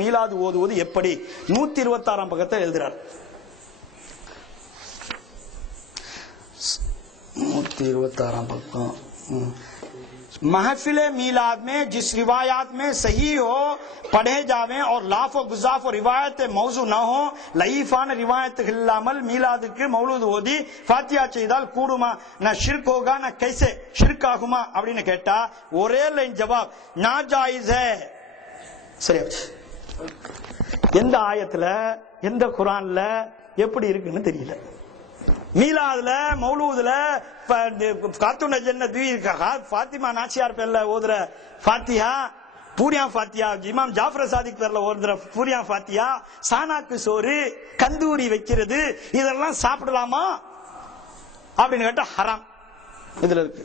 மீலாது ஓதுவது எப்படி 126ஆம் பக்கத்தில் எழுதுறார். 126ஆம் பக்கம். महफिल मीलाद में जिस रिवायात में सही हो पढ़े जावे और लाफ और गुजाफ और रिवायत मौजू न हो लईफान रिवायत हिल्लामल मीलाद के मौलूद ओदी फातिया செய்தால் கூடுமா ना शिरक होगा ना कैसे शिरक ஆகுமா அப்படினு கேட்டா ஒரே லைன் ஜவாப் நாஜாயிஸ் है. சரி, எந்த ஆயத்துல எந்த குர்ஆன்ல எப்படி இருக்குன்னு தெரியல. மீலாதுல மௌலூதுல காத்துன ஜன்னத் ஃபாத்திமா நாச்சியார் பேர்ல ஓதுற ஃபாத்திஹா, பூரியா ஃபாத்தியா, இமாம் ஜாஃபர் சாதிக் பேர்ல ஓதுற பூரியா ஃபாத்தியா, சானாக்கு சோறு, கந்தூரி வைக்கிறது, இதெல்லாம் சாப்பிடலாமா அப்படின்னு கேட்டா ஹராம் இதுல இருக்கு.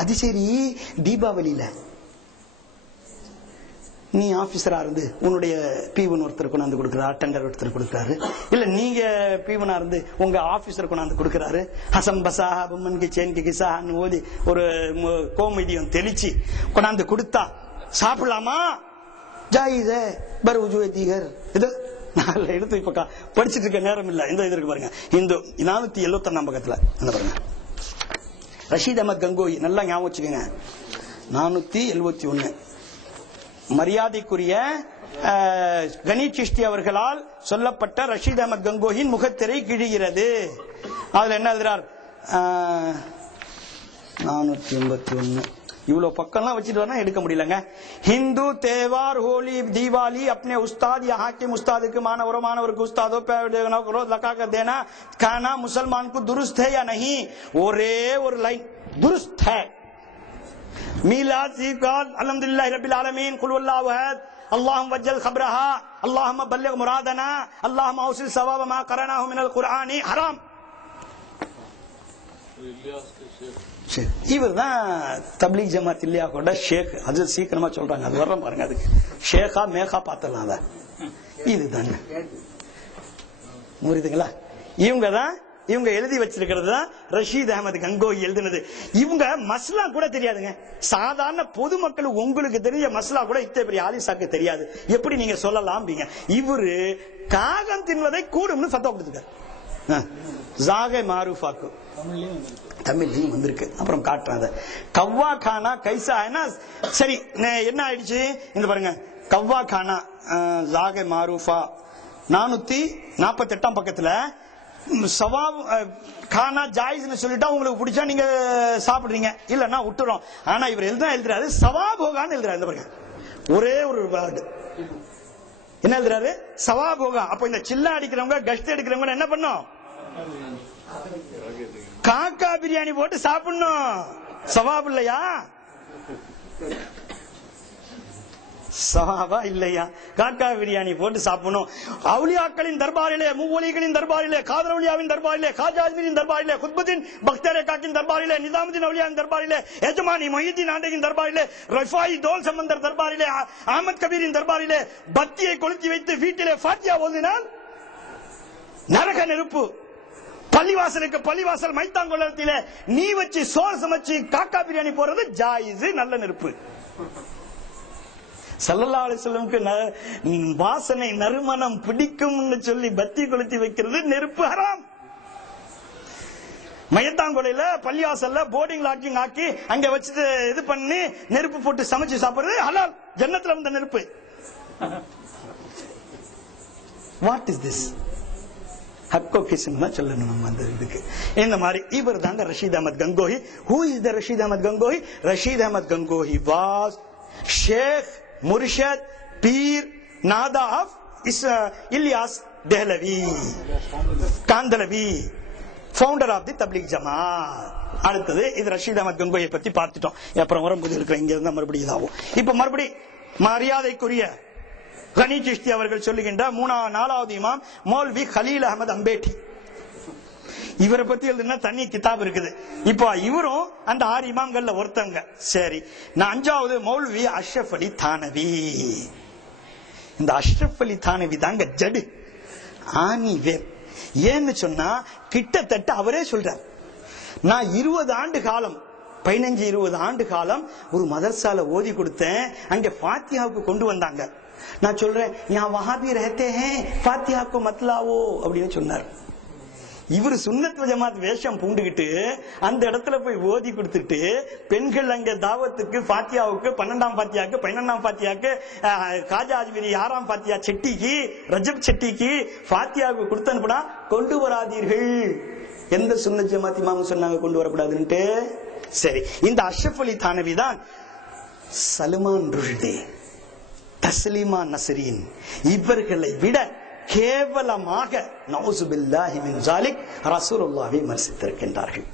அது சரி, தீபாவளியில நீ ஆபீசரா இருந்து உன்னுடைய பீவன் ஒருத்தர் கொண்டாந்து கொடுக்கிறாரு, டெண்டர் ஒருத்தர் கொடுக்கிறாரு, இல்ல நீங்க பீவனா இருந்து உங்க ஆபீசர் கொண்டாந்து கொடுக்கிறாரு, ஹசம் பசா பொம்மன் கி சேன் கி கிசான்னு ஓதி ஒரு கோமதியம் தெளிச்சு கொண்டாந்து கொடுத்தா சாப்பிடலாமா? ஜாயிஸ் ஹை பர்வுஜு தீகர். இது நான் எடுத்து இப்ப படிச்சுட்டு இருக்க நேரம் இல்ல. இந்த இது இருக்கு பாருங்க, இந்த 471ஆம் பக்கத்துல என்ன பாருங்க, ரஷீத் அஹமத் கங்கோயி, நல்லா ஞாபகம் வச்சுக்கோங்க, 471 மரியாதைக்குரிய கனி சிஷ்டி அவர்களால் சொல்லப்பட்ட ரஷீத் அஹமத் கங்கோயின் முகத்திரை கிழிகிறது. அதுல என்ன எழுதுறார், 481 இவ்வளவு பக்கம்லாம் வச்சுட்டு வரனா எடுக்க முடியலங்க. हिंदू त्योहार होली दीवाली अपने उस्ताद या हाकिम उस्ताद के मानवर के उस्तादों पे रोज लगा कर देना खाना मुसलमान को दुरुस्त है या नहीं? ஒரே ஒரு லைன் दुरुस्त है. मीलाद अल्हम्दुलिल्लाह रब्बिल आलमीन कुल वल्लाहु अहद अल्लाहुम्मा वज्जल खबरहा अल्लाहुम्मा बल्लिग मुरादना अल्लाहुम्मा औसिल सवाब मा करनाहु मिनल कुरानी हराम. இவர்தான் தப்லீக் ஜமாத் இல்லையாவோட ஷேக். அது சீக்கிரமா சொல்றாங்க, அது வர்ற பாருங்க, அதுக்கு ஷேகா மேகா பார்த்தலாம். அத இதுதாங்க புரியுதுங்களா? இவங்க எழுதி வச்சிருக்கிறது தான் ரஷீத் அஹமத் கங்கோயி எழுதினது. இவங்க மஸ்லா கூட தெரியாதுங்க. சாதாரண பொதுமக்கள் உங்களுக்கு தெரிஞ்ச மஸ்லா கூட இத்தனை பெரிய ஆலிசாக்கு தெரியாது. எப்படி நீங்க சொல்லலாம்? இவரு காகம் தின்வதை கூடும்னு ஃபத்வா கொடுத்துருக்காரு. ஜாகை மாரூஃபாக்கு தமிழ்லயும் வந்திருக்கு. அப்புறம் காட்டுறாங்க கவ்வா கானா கைசா. சரி, என்ன ஆயிடுச்சு இந்த பாருங்க, கவ்வா கானா ஜாகை மாரூஃபா 448ஆம் பக்கத்துல சவாப் கானா ஜாயிஸ்னு சொல்லிட்டா உங்களுக்கு பிடிச்சா நீங்க சாப்பிடுறீங்க, இல்லன்னா விட்டுறோம். ஆனா இவர் எழுதுறாரு சவாப் ஹோகான்னு எழுதுறாரு. இந்த பாருங்க, ஒரே ஒரு வேர்டு என்ன எழுதுறாரு, சவாப் ஹோகா. அப்ப இந்த சில்லா அடிக்கிறவங்க கஷ்ட எடுக்கிறவங்க என்ன பண்ணும்? காக்கா பிரியாணி போட்டு சாப்பிடணும். சவாப் இல்லையா? சவாபா இல்லையா? காக்கா பிரியாணி போட்டு சாப்பிடணும். அவுலியாக்களின் தர்பாரிலே, மூவலிகளின் தர்பாரிலே, காதரவுலியாவின் தர்பாரிலே, காஜாஜ்மீரின் தர்பாரிலே, குத்புதீன் பக்தரே காக்கின் தர்பாரிலே, நிசாமுதீன் அவுலியாவின் தர்பாரிலே, எஜமானி மொஹிதீன் ஆண்டகின் தர்பாரிலே, ரஃபாயி தோல் சம்பந்தர் தர்பாரிலே, அஹமத் கபீரின் தர்பாரிலே பத்தியை கொளுத்தி வைத்து வீட்டிலே ஃபாத்தியா ஓதினால் நரக நெருப்பு. பள்ளிவாசலுக்கு பள்ளிவாசல் மைத்தாங்கொள்ளத்திலே நீ வச்சு சோறு சமைச்சு காக்கா பிரியாணி போறது ஜாயிஸ், நல்ல நெருப்பு. ஸல்லல்லாஹு அலைஹி வஸல்லம் வாசனை நறுமணம் பிடிக்கும்னு சொல்லி பத்தி கொளுத்தி வைக்கிறது நெருப்பு ஹராம். மையத்தாங்கொலையில பள்ளிவாசல்ல போர்டிங் லாட்ஜிங் ஆக்கி அங்க வச்சுட்டு இது பண்ணி நெருப்பு போட்டு சமைச்சு சாப்பிடுறது ஹலால், ஜன்னத்துல வந்த நெருப்பு. What is this? ஹக்கோ கிஸ்ம் தான் சொல்லணும் நம்ம அந்த இதுக்கு. இந்த மாதிரி இவர் தாங்க Rashid Ahmad Gangohi. Who is the Rashid Ahmad Gangohi? Rashid Ahmad Gangohi was ஷேக் முர்ஷித் பீர் நாதா of Ilyas Dehlavi Kandhlavi, founder of the Tablighi Jamaat. அடுத்தது இது ரஷீத் அஹமத் கங்கோஹியை பத்தி பார்த்துட்டோம். அப்புறம் வரும்போது இருக்கிற இங்க இருந்தா மறுபடியும் இதாகும். இப்ப மறுபடி மரியாதைக்குரிய கனி சிஷ்டி அவர்கள் சொல்லுகின்ற 4வது இமாம் மௌல்வி கலீல் அஹமத் அம்பேட்டி. இவரை பத்தி எழுதுனா தனி கிதாப் இருக்குது. இப்போ இவரும் அந்த 6 இமாம்கள்ல ஒருத்தவங்க. சரி, நான் 5வது மௌல்வி அஷ்ரஃப் அலி தானவி. இந்த அஷ்ரஃப் அலி தானவி தாங்க ஜடு ஆனி வேர். ஏன்னு சொன்னா கிட்டத்தட்ட அவரே சொல்றார், நான் 20 ஆண்டு காலம் 15-20 ஆண்டு காலம் ஒரு மதரசால ஓதி கொடுத்தேன். அங்க ஃபாத்தியாவுக்கு கொண்டு வந்தாங்க. நான் சொல்றேன், யஹான் வஹாபி ரஹ்தே ஹேன், ஃபாத்தியா கோ மத் லாவோ அப்படின்னு சொன்னார். இவர் சுன்னத் வல் ஜமாத் வேஷம் பூண்டுகிட்டு அந்த இடத்துல போய் ஓதி கொடுத்துட்டு, பெண்கள் அங்க தாவத்துக்கு ஃபாத்தியாவுக்கு 12ஆம் ஃபாத்தியாக்கு 11ஆம் ஃபாத்தியாக்கு காஜா அஜ்மீரி 6ஆம் ஃபாத்தியா செட்டிக்கு ரஜப் செட்டிக்கு ஃபாத்தியாவுக்கு கொடுத்து அனுப்புனா கொண்டு வராதீர்கள். எந்த சுன்னத் ஜமாத் இமாம் சொன்னாங்க கொண்டு வரக்கூடாதுன்ட்டு? சரி, இந்த அஷ்ரஃப் அலி தானவி தான் சல்மான் ருஷ்தி, தஸ்லீமா நஸ்ரீன் இவர்களை விட கேவலமாக நவுசு பில்லாஹி மின் ஜாலிக் ரசூலுல்லாஹ்வை விமர்சித்திருக்கின்றார்கள்.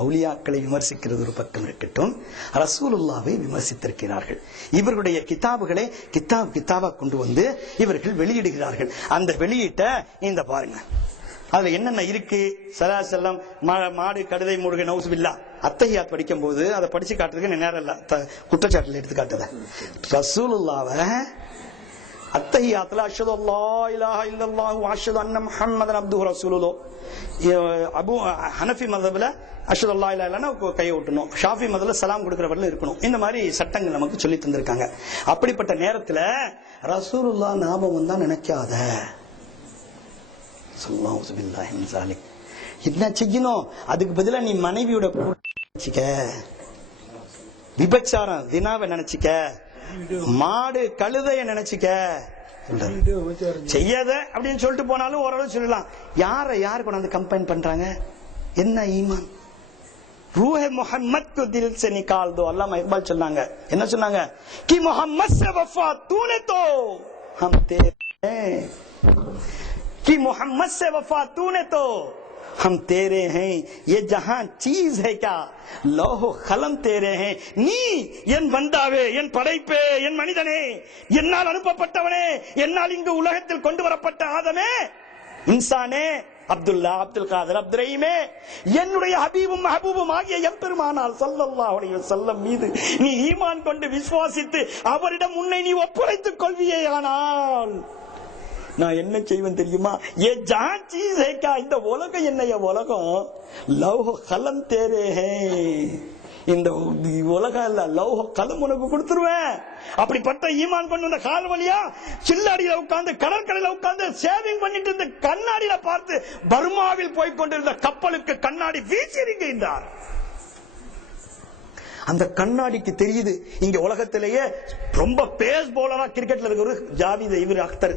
அவுலியாக்களை விமர்சிக்கிறது ஒரு பக்கம் இருக்கட்டும், ரசூலுல்லாஹ்வை விமர்சித்திருக்கிறார்கள். இவர்களுடைய கிதாபுகளை கிதாபா கொண்டு வந்து இவர்கள் வெளியிடுகிறார்கள். அந்த வெளியீட்ட இந்த பாருங்க, அதுல என்னென்ன இருக்கு. ஸல்லல்லாஹு அலைஹி வஸல்லம் மாடு கழுதை மூழ்க நவுசு பில்லா அத்தஹியாத் படிக்கும் போது அதை படிச்சு காட்டுறதுக்கு நேரம் இல்ல, குற்றச்சாட்டுல எடுத்து காட்டுத. ரசூலுல்லாஹ்வை அத்தஹியாத்துல அஷ்ஹது அல்லா இலாஹ இல்லல்லாஹு வ அஷ்ஹது அன்ன முஹம்மதன் அப்துஹு ரசூலுல்லாஹ். அபு ஹனஃபி மذஹப்ல அஷ்ஹது அல்லா இலாஹ இல்லன்னா கையை விட்டணும், ஷாஃபி மذஹப்ல சலாம் கொடுக்கிற வரல இருக்கணும். இந்த மாதிரி சட்டங்கள் நமக்கு சொல்லி தந்திருக்காங்க. அப்படிப்பட்ட நேரத்துல ரசூலுல்லாஹ் ஞாபகம் தான் நினைக்காத என்ன செய்யணும்? அதுக்கு பதிலா நீ மனைவியோட நினைச்சுக்க, விபச்சாரம் தினாவை நினைச்சுக்க, மாடு கழுதைய நினைச்சுக்க, செய்யாத அப்படின்னு சொல்லிட்டு போனாலும் ஓரளவு சொல்லலாம். யார கொண்டாந்து கம்பைன் பண்றாங்க? என்ன ஈமான்? रूह मोहम्मद को दिल से निकाल दो. अल्लामा इकबाल சொன்னாங்க. என்ன சொன்னாங்க? कि मोहम्मद से वफा तूने तो हम तेरे हैं, कि मोहम्मद से वफा तूने तो हम तेरे हैं, ये जहां चीज है क्या லோஹோ கலம் தேரே ஹே. நீ என் பந்தாவே, என் படைப்பே, என் மனிதனே, என்னால் அனுப்பப்பட்டவனே, என்னால் இங்கு உலகத்தில் கொண்டு வரப்பட்ட ஆதமே, இன்சானே, அப்துல்லா, அப்துல் காதர், அப்துல் ரஹீமே, என்னுடைய ஹபீபும் மஹபூபும் ஆகிய எம்பெருமானார் ஸல்லல்லாஹு அலைஹி வஸல்லம் மீது நீ ஈமான் கொண்டு விசுவாசித்து அவரிடம் உன்னை நீ ஒப்படைத்துக் கொள்வியேயானால் நான் என்ன செய்வேன் தெரியுமா? ஏ ஜான் சீஸ் ஹே கா, இந்த உலகம் என்னைய உலகம், லௌஹ கலம் தேரே ஹே, இந்த உலகம் இல்ல லௌஹ கலம் உனக்கு கொடுத்துருவேன். அப்படிப்பட்ட ஈமான் கொண்டு வந்த கால் வழியா சில்லாடியில உட்கார்ந்து கடற்கரையில உட்கார்ந்து சேவிங் பண்ணிட்டு இருந்த கண்ணாடியில பார்த்து பர்மாவில் போய் கொண்டிருந்த கப்பலுக்கு கண்ணாடி வீசியிருக்கின்றார். அந்த கண்ணாடிக்கு தெரியுது இங்க உலகத்திலேயே ரொம்ப பேஸ் போலரா கிரிக்கெட்ல இருக்கிற ஒரு ஜாவித் இவர் அக்தர்,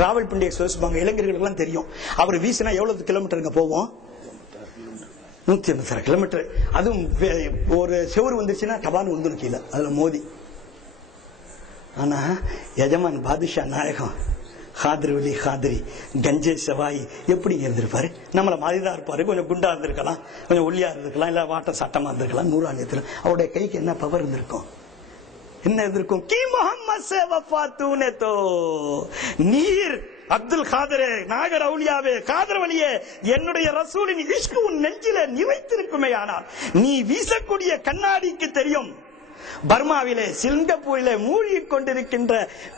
ராவல்பிண்டியை சொல்லுவாங்க, இளைஞர்களுக்கு எல்லாம் தெரியும். அவர் வீசினா எவ்வளவு கிலோமீட்டருங்க போவோம்? 186 கிலோமீட்டர். அதுவும் ஒரு செவரு வந்துருச்சுன்னா டபான்னு வந்து கீழே அதுல மோதி. ஆனா யஜமான் பாதுஷா நாயகம் ஹாதிர் வலி ஹாதிரி கஞ்சே சவாயி எப்படி இருந்திருப்பாரு? நம்மள மாதிரிதான் இருப்பாரு. கொஞ்சம் குண்டா இருந்திருக்கலாம், கொஞ்சம் ஒல்லியா இருந்திருக்கலாம், இல்ல வாட்ட சட்டமா இருந்திருக்கலாம். நூறாணியத்தில் அவருடைய கைக்கு என்ன பவர் இருந்திருக்கும்? என்ன இருந்திருக்கும்? கி முஹம்மத் சே வஃபா தூனே தோ, நீர் அப்துல் காதரே, நாகர் அவுலியாவே, காதர் வலியே, என்னுடைய ரசூலின் இஷ்கு உன் நெஞ்சில நிலைத்திருக்குமே. ஆனால் நீ வீசக்கூடிய கண்ணாடிக்கு தெரியும் பர்மாவிலே சிங்கப்பூரிலே மூழ்கி கொண்டிருக்கின்ற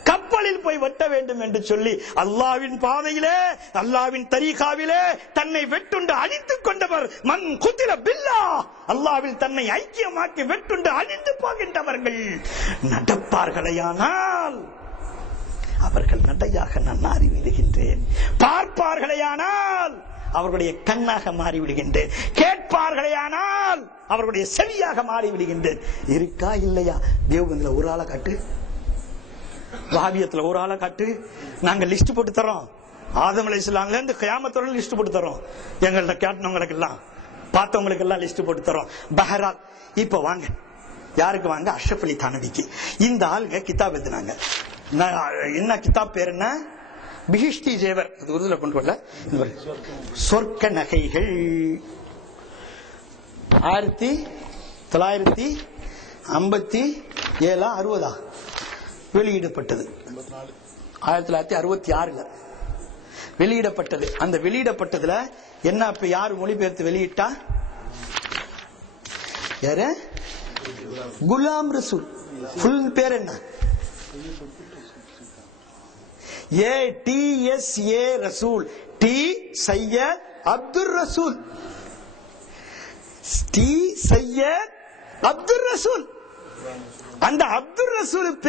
கப்பலில் போய் வெட்ட வேண்டும் என்று சொல்லி அல்லாவின் பாதையிலே, அல்லாவின் தரீகாவிலே தன்னை வெட்டுண்டு அழித்துக் கொண்டவர் மன் குத்தில பில்லா, அல்லாவில் தன்னை ஐக்கியமாக்கி வெட்டுண்டு அழிந்து போகின்றவர்கள் நடப்பார்களேயானால் அவர்கள் நடையாக நான் மாறிவிடுகின்றேன், பார்ப்பார்களேயானால் அவர்களுடைய கண்ணாக மாறிவிடுகின்றேன், கேட்பார்களேயானால் அவர்களுடைய செவியாக மாறிவிடுகின்றேன். இருக்கா இல்லையா? தேவபந்தில ஒரு ஆளை காட்டு, வஹாபியத்துல ஒரு ஆளை காட்டு. நாங்க லிஸ்ட் போட்டு தரோம், ஆதம் அலைஹிஸ்ஸலாம்ல இருந்து கியாமத் வரை லிஸ்ட் போட்டு தரோம். எங்கள்ட்ட கேட்டவங்களுக்கு எல்லாம் பார்த்தவங்களுக்கு எல்லாம் லிஸ்ட் போட்டு தரோம். பஹரால் இப்ப வாங்க, யாருக்கு வாங்க? அஷ்ரஃப் அலி தானவிக்கு. இந்த ஆளுங்க கிதாப் எழுதினாங்க. என்ன கிதாப் பேர்? என்ன? பிஹிஷ்டி ஜேவர். அது உருதுல கொண்டு வரல. சொர்க்க நகைகள் 1957 வெளியிடப்பட்டது. 1966 வெளியிடப்பட்டது. அந்த வெளியிடப்பட்டதுல என்ன? இப்ப யாரு மொழிபெயர்த்து வெளியிட்டா? யாரு? குலாம் ரசூல். ஃபுல் பேர் என்ன? ரசூல், டி சையத் அப்துல் ரசூல். டி சையத் அப்துல் ரசூல். அந்த அப்துல் ரசூல்